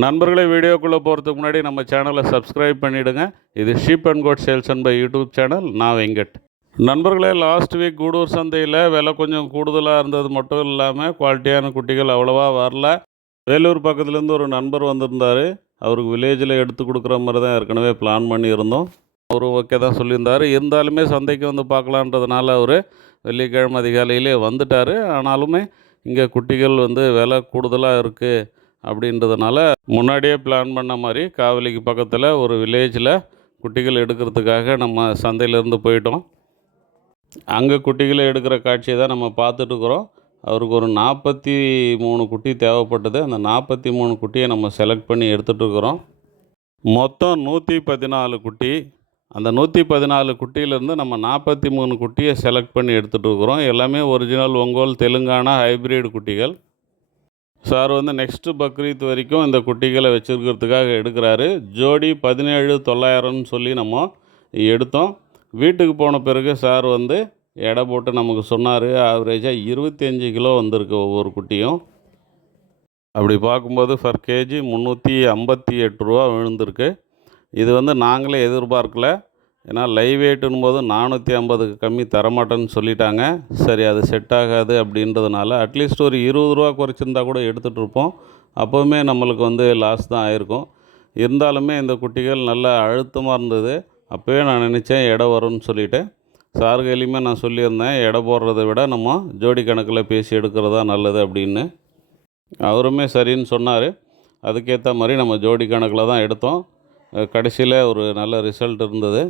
நண்பர்களே வீடியோக்குள்ளே போகிறதுக்கு முன்னாடி நம்ம சேனலை சப்ஸ்கிரைப் பண்ணிவிடுங்க இது sheep and goat sales and buy YouTube channel நான் வெங்கட். நண்பர்களே லாஸ்ட் வீக் கூடூர் சந்தையில் விலை கொஞ்சம் கூடுதலாக இருந்தது மட்டும் இல்லாமல் குவாலிட்டியான குட்டிகள் அவ்வளோவா வரல. வேலூர் பக்கத்துலேருந்து ஒரு நண்பர் வந்திருந்தார். அவருக்கு வில்லேஜில் எடுத்து கொடுக்குற மாதிரி தான் ஏற்கனவே பிளான் பண்ணியிருந்தோம். அவர் ஓகே தான் சொல்லியிருந்தார். இருந்தாலுமே சந்தைக்கு வந்து பார்க்கலான்றதுனால அவர் வெள்ளிக்கிழமை அதிகாலையிலே வந்துட்டார். ஆனாலுமே இங்கே குட்டிகள் வந்து விலை கூடுதலாக இருக்குது அப்படின்றதுனால முன்னாடியே பிளான் பண்ண மாதிரி காவலிக்கு பக்கத்தில் ஒரு வில்லேஜில் குட்டிகள் எடுக்கிறதுக்காக நம்ம சந்தையிலேருந்து போயிட்டோம். அங்கே குட்டிகளை எடுக்கிற காட்சியை தான் நம்ம பார்த்துட்டு இருக்கிறோம். அவருக்கு ஒரு நாற்பத்தி மூணு குட்டி தேவைப்பட்டது. அந்த நாற்பத்தி மூணு குட்டியை நம்ம செலக்ட் பண்ணி எடுத்துகிட்டு இருக்கிறோம். மொத்தம் நூற்றி பதினாலு குட்டி. அந்த நூற்றி பதினாலு குட்டியிலேருந்து நம்ம நாற்பத்தி மூணு குட்டியை செலக்ட் பண்ணி எடுத்துகிட்ருக்குறோம் எல்லாமே ஒரிஜினல் ஒங்கோல் தெலுங்கானா ஹைப்ரிட் குட்டிகள். சார் வந்து நெக்ஸ்ட்டு பக்ரீத் வரைக்கும் இந்த குட்டிகளை வச்சுருக்கிறதுக்காக எடுக்கிறாரு. ஜோடி பதினேழு தொள்ளாயிரம்னு சொல்லி நம்ம எடுத்தோம். வீட்டுக்கு போன பிறகு சார் வந்து எடை போட்டு நமக்கு சொன்னார். ஆவரேஜாக இருபத்தஞ்சி கிலோ வந்திருக்கு ஒவ்வொரு குட்டியும். அப்படி பார்க்கும்போது ஃபர் கேஜி முந்நூற்றி ஐம்பத்தி எட்டு ரூபா விழுந்திருக்கு. இது வந்து நாங்களே எதிர்பார்க்கல. ஏன்னா லைவ் வெயிட்டுன்னு போது நானூற்றி ஐம்பதுக்கு கம்மி தரமாட்டேன்னு சொல்லிட்டாங்க. சரி அது செட் ஆகாது அப்படின்றதுனால அட்லீஸ்ட் ஒரு இருபது ரூபா குறைச்சிருந்தா கூட எடுத்துகிட்டு இருப்போம். அப்போவுமே நம்மளுக்கு வந்து லாஸ் தான் ஆயிருக்கும். இருந்தாலுமே இந்த குட்டிகள் நல்ல அழுத்தமாக இருந்தது. அப்போவே நான் நினச்சேன் எடை வரும்னு சொல்லிட்டு. சார் கையிலையுமே நான் சொல்லியிருந்தேன் எடை போடுறத விட நம்ம ஜோடி கணக்கில் பேசி எடுக்கிறதா நல்லது அப்படின்னு. அவருமே சரின்னு சொன்னார். அதுக்கேற்ற மாதிரி நம்ம ஜோடி கணக்கில் தான் எடுத்தோம். கடைசியில் ஒரு நல்ல ரிசல்ட் இருந்தது.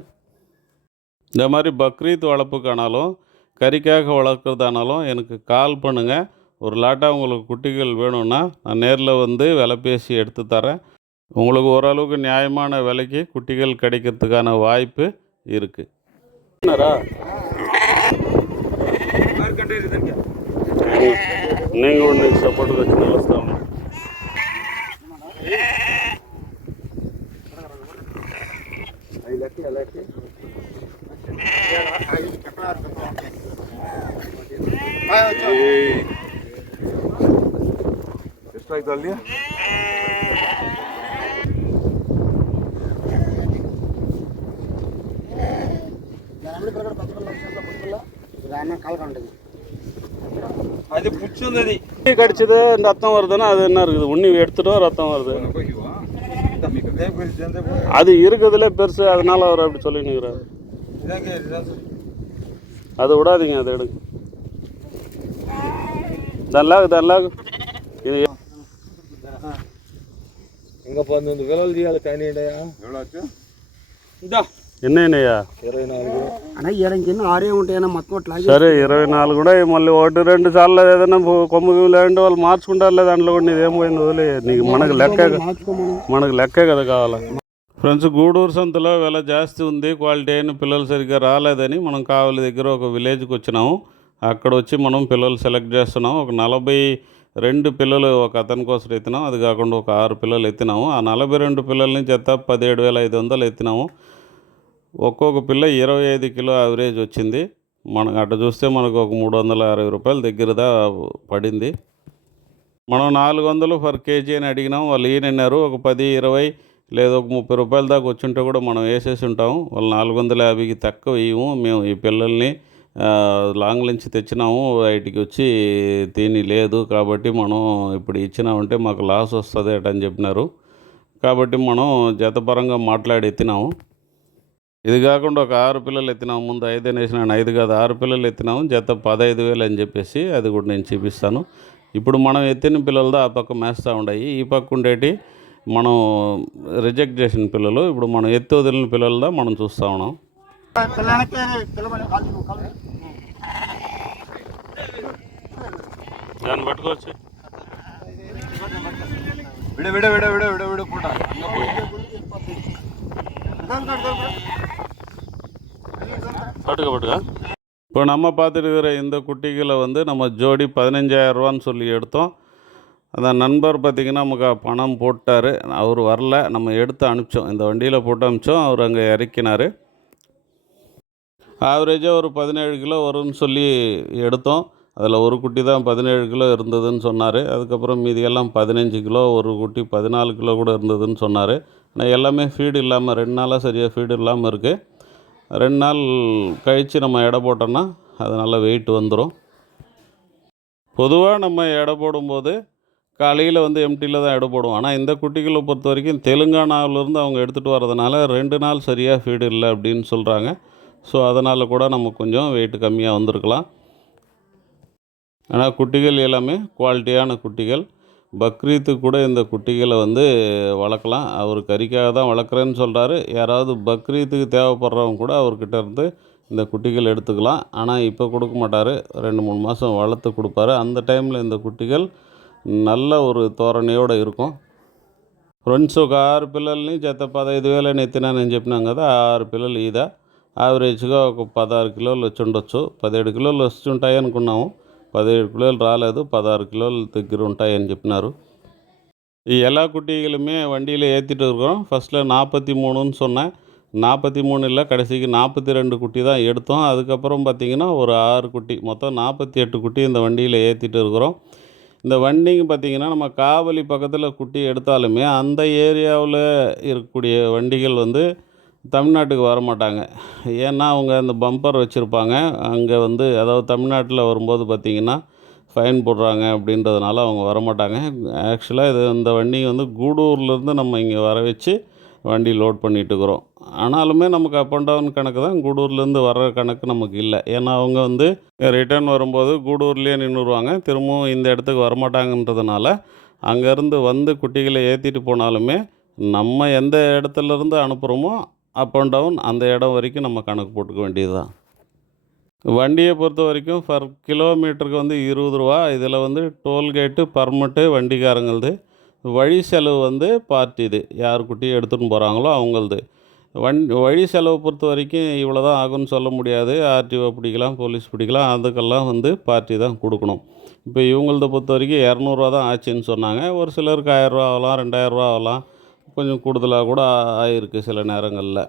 இந்த மாதிரி பக்ரீத் வளர்ப்புக்கானாலும் கறிக்காக வளர்க்குறதானாலும் எனக்கு கால் பண்ணுங்கள் ஒரு லாட்டாக உங்களுக்கு குட்டிகள் வேணும்னா நான் நேரில் வந்து விலைபேசி எடுத்து தரேன். உங்களுக்கு ஓரளவுக்கு நியாயமான விலைக்கு குட்டிகள் கிடைக்கிறதுக்கான வாய்ப்பு இருக்குது நீங்கள் ஒன்று சப்போர்ட் வச்சு நல்லா சாப்பிடணும் स्ट्राइक डाल लिया அது புச்சுந்தது கடிச்சது இந்த ரத்தம் வருதுன்னா அது என்ன இருக்குது ஒன்று எடுத்துட்டோம் ரத்தம் வருது அது இருக்கிறதுல பெருசு அதனால அவர் அப்படி சொல்லினுக்கிறார் அதை விடாதீங்க அதை எடுங்க. దల్లాగు దల్లాగు ఇది ఇంకా పంతొమ్మిది తీయాలి కానీ ఇరవై నాలుగు. అన్న ఏడంకి ఎన్నో ఆరే ఉంటాయన్న మొత్తం అట్లా సరే ఇరవై నాలుగు కూడా మళ్ళీ ఒకటి రెండు సార్లు ఏదైనా కొమ్ము లేదంటే వాళ్ళు మార్చుకుంటారులే దాంట్లో కూడా నీదేం పోయింది వదిలే నీకు మనకు లెక్క మనకు లెక్కే కదా కావాలి? ఫ్రెండ్స్ గూడూరు సంతలో విల జాస్తి ఉంది క్వాలిటీ అయిన పిల్లలు సరిగ్గా రాలేదని మనం కావలి దగ్గర ఒక విలేజ్కి వచ్చినాము. అక్కడ వచ్చి మనం పిల్లలు సెలెక్ట్ చేస్తున్నాం. ఒక నలభై రెండు పిల్లలు ఒక అతని కోసం ఎత్తినాం. అది కాకుండా ఒక ఆరు పిల్లలు ఎత్తినాము. ఆ నలభై రెండు పిల్లల్ని జత పదిహేడు వేల ఐదు వందలు ఎత్తినాము. ఒక్కొక్క పిల్ల ఇరవై ఐదు కిలో యావరేజ్ వచ్చింది. మనకు అట్ట చూస్తే మనకు ఒక మూడు వందల అరవై రూపాయల దగ్గరదా పడింది. మనం నాలుగు వందలు పర్ కేజీ అని అడిగినాం. వాళ్ళు ఈయనన్నారు ఒక పది ఇరవై లేదా ఒక ముప్పై రూపాయల దాకా వచ్చుంటే కూడా మనం వేసేసి ఉంటాం. వాళ్ళు నాలుగు వందల యాభైకి తక్కువ ఇవ్వము. మేము ఈ పిల్లల్ని లాంగ్ నుంచి తెచ్చినాము వాటికి వచ్చి తిని లేదు కాబట్టి మనం ఇప్పుడు ఇచ్చినామంటే మాకు లాస్ వస్తుంది అని చెప్పినారు. కాబట్టి మనం జతపరంగా మాట్లాడి ఎత్తినాము. ఇది కాకుండా ఒక ఆరు పిల్లలు ఎత్తినాము. ముందు ఐదు వేసినాను ఐదు కాదు ఆరు పిల్లలు ఎత్తినాము. జత పదహైదు వేలు అని చెప్పేసి అది కూడా నేను చూపిస్తాను. ఇప్పుడు మనం ఎత్తిన పిల్లలతో ఆ పక్క మేస్తూ ఉన్నాయి ఈ పక్క ఉండేటి మనం రిజెక్ట్ చేసిన పిల్లలు ఇప్పుడు మనం ఎత్తి వదిలిన పిల్లలదా మనం చూస్తూ ఉన్నాం. దాన్ని పట్టుకోవచ్చు విడ విడ విడ విడ విడ విడ పూట பட்டுக்க பட்டுக்க இப்போ நம்ம பார்த்துருக்கிற இந்த குட்டிகளை வந்து நம்ம ஜோடி பதினஞ்சாயிரரூவான்னு சொல்லி எடுத்தோம் அந்த நண்பர் பார்த்திங்கன்னா நமக்கு பணம் போட்டார் அவர் வரல நம்ம எடுத்து அனுப்பிச்சோம் இந்த வண்டியில் போட்டு அனுப்பிச்சோம் அவர் அங்கே இறக்கினார் ஆவரேஜாக ஒரு பதினேழு கிலோ வரும்னு சொல்லி எடுத்தோம் அதில் ஒரு குட்டி தான் பதினேழு கிலோ இருந்ததுன்னு சொன்னார். அதுக்கப்புறம் மீதியெல்லாம் பதினஞ்சு கிலோ ஒரு குட்டி பதினாலு கிலோ கூட இருந்ததுன்னு சொன்னார். ஆனால் எல்லாமே ஃபீடு இல்லாமல் ரெண்டு நாளாக சரியாக ஃபீடு இல்லாமல் இருக்குது ரெண்டு நாள் கழித்து நம்ம எடை போட்டோம்னா அது நல்லா வெயிட் வந்துடும் பொதுவாக நம்ம எடை போடும்போது காலையில் வந்து எம்டியில் தான் எடை போடுவோம். ஆனால் இந்த குட்டிகளை பொறுத்த வரைக்கும் தெலுங்கானாவிலேருந்து அவங்க எடுத்துகிட்டு வரதுனால ரெண்டு நாள் சரியாக ஃபீடு இல்லை அப்படின்னு சொல்கிறாங்க ஸோ அதனால் கூட நம்ம கொஞ்சம் வெயிட் கம்மியாக வந்திருக்கலாம். ஆனால் குட்டிகள் எல்லாமே குவாலிட்டியான குட்டிகள் பக்ரீத்துக்கு கூட இந்த குட்டிகளை வந்து வளர்க்கலாம் அவர் கறிக்காக தான் வளர்க்குறேன்னு சொல்கிறாரு யாராவது பக்ரீத்துக்கு தேவைப்படுறவங்க கூட அவர்கிட்ட இருந்து இந்த குட்டிகள் எடுத்துக்கலாம் ஆனால் இப்போ கொடுக்க மாட்டார் ரெண்டு மூணு மாதம் வளர்த்து கொடுப்பாரு அந்த டைமில் இந்த కుట్టికల్ நல்ல ஒரு తోరణియోడు இருக்கும் ఫ్రెండ్స్ ఒక ఆరు పిల్లల్ని జత పదహైదు వేలని ఎత్తినానని చెప్పినాం కదా ఆ ఆరు పిల్లలు ఈద యావరేజ్గా ఒక పదహారు కిలోలు వచ్చి ఉండొచ్చు పదిహేడు కిలోలు వచ్చి ఉంటాయి అనుకున్నాము పదిహేడు కిలోలు రాలేదు పదహారు కిలోల దగ్గర ఉంటాయని చెప్పినారు ఈ எல்லா குட்டிகளுமே வண்டியில் ஏற்றிட்டு இருக்கிறோம் ஃபஸ்ட்டில் நாற்பத்தி மூணுன்னு சொன்னேன் நாற்பத்தி மூணு இல்லை கடைசிக்கு நாற்பத்தி ரெண்டு குட்டி தான் எடுத்தோம் அதுக்கப்புறம் பார்த்திங்கன்னா ஒரு ஆறு குட்டி மொத்தம் நாற்பத்தி எட்டு குட்டி இந்த வண்டியில் ஏற்றிட்டு இருக்கிறோம் இந்த வண்டிங்க பார்த்திங்கன்னா நம்ம காவலி பக்கத்தில் குட்டி எடுத்தாலுமே அந்த ஏரியாவில் இருக்கக்கூடிய வண்டிகள் வந்து தமிழ்நாட்டுக்கு வர மாட்டாங்க ஏன்னா அவங்க அந்த பம்பர் வச்சுருப்பாங்க. அங்கே வந்து அதாவது தமிழ்நாட்டில் வரும்போது பார்த்திங்கன்னா ஃபைன் போடுறாங்க அப்படின்றதுனால அவங்க வர மாட்டாங்க ஆக்சுவலாக இது இந்த வண்டியை வந்து கூடூர்லேருந்து நம்ம இங்கே வர வச்சு வண்டி லோட் பண்ணிட்டுருக்குறோம். ஆனாலுமே நமக்கு அப் அண்ட் டவுன் கணக்கு தான். கூடூர்லேருந்து வர்ற கணக்கு நமக்கு இல்லை. ஏன்னா அவங்க வந்து ரிட்டர்ன் வரும்போது கூடூர்லேயே நின்றுடுவாங்க திரும்பவும் இந்த இடத்துக்கு வரமாட்டாங்கன்றதுனால அங்கேருந்து வந்து குட்டிகளை ஏற்றிட்டு போனாலுமே நம்ம எந்த இடத்துலருந்து அனுப்புகிறோமோ அப் அண்ட் டவுன் அந்த இடம் வரைக்கும் நம்ம கணக்கு போட்டுக்க வேண்டியது தான் வண்டியை பொறுத்த வரைக்கும் பர் கிலோமீட்டருக்கு வந்து இருபது ரூபா. இதில் வந்து டோல்கேட்டு பர்மிட்டு வண்டிக்காரங்களது. வழி செலவு வந்து பார்ட்டி இது யார் குட்டியும் எடுத்துகிட்டு போகிறாங்களோ அவங்களது. வண் வழி செலவு பொறுத்த வரைக்கும் இவ்வளோ தான் ஆகும்னு சொல்ல முடியாது. ஆர்டிஓ பிடிக்கலாம் போலீஸ் பிடிக்கலாம் அதுக்கெல்லாம் வந்து பார்ட்டி தான் கொடுக்கணும். இப்போ இவங்களத பொறுத்த வரைக்கும் இரநூறுவா தான் ஆச்சுன்னு சொன்னாங்க. ஒரு சிலருக்கு ஆயிரரூவா ஆகலாம் ரெண்டாயிரரூவா ஆகலாம். கொஞ்சம் கூடுதலாக கூட ஆயிருக்கு சில நேரங்களில்.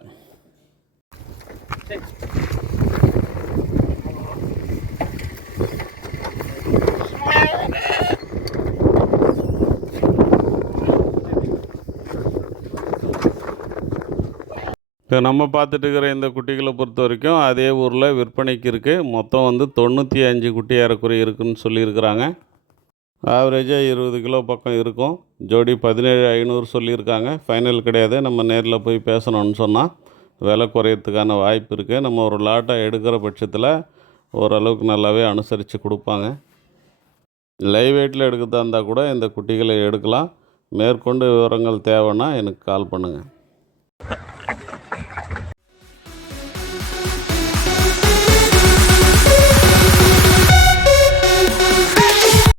இப்போ நம்ம பார்த்துட்டு இருக்கிற இந்த குட்டிகளை பொறுத்த வரைக்கும் அதே ஊரில் விற்பனைக்கு இருக்குது மொத்தம் வந்து தொண்ணூற்றி அஞ்சு குட்டி ஏறக்குறைய இருக்குதுன்னு சொல்லியிருக்கிறாங்க. ஆவரேஜாக இருபது கிலோ பக்கம் இருக்கும். ஜோடி பதினேழு ஐநூறு சொல்லியிருக்காங்க. ஃபைனல் கிடையாது. நம்ம நேரில் போய் பேசணும்னு சொன்னால் விலை குறையறதுக்கான வாய்ப்பு இருக்குது நம்ம ஒரு லாட்டாக எடுக்கிற பட்சத்தில் ஓரளவுக்கு நல்லாவே அனுசரித்து கொடுப்பாங்க. லைவ் வெயிட்டில் எடுக்கிறதா இருந்தால் கூட இந்த குட்டிகளை எடுக்கலாம். மேற்கொண்டு விவரங்கள் தேவைன்னா எனக்கு கால் பண்ணுங்கள்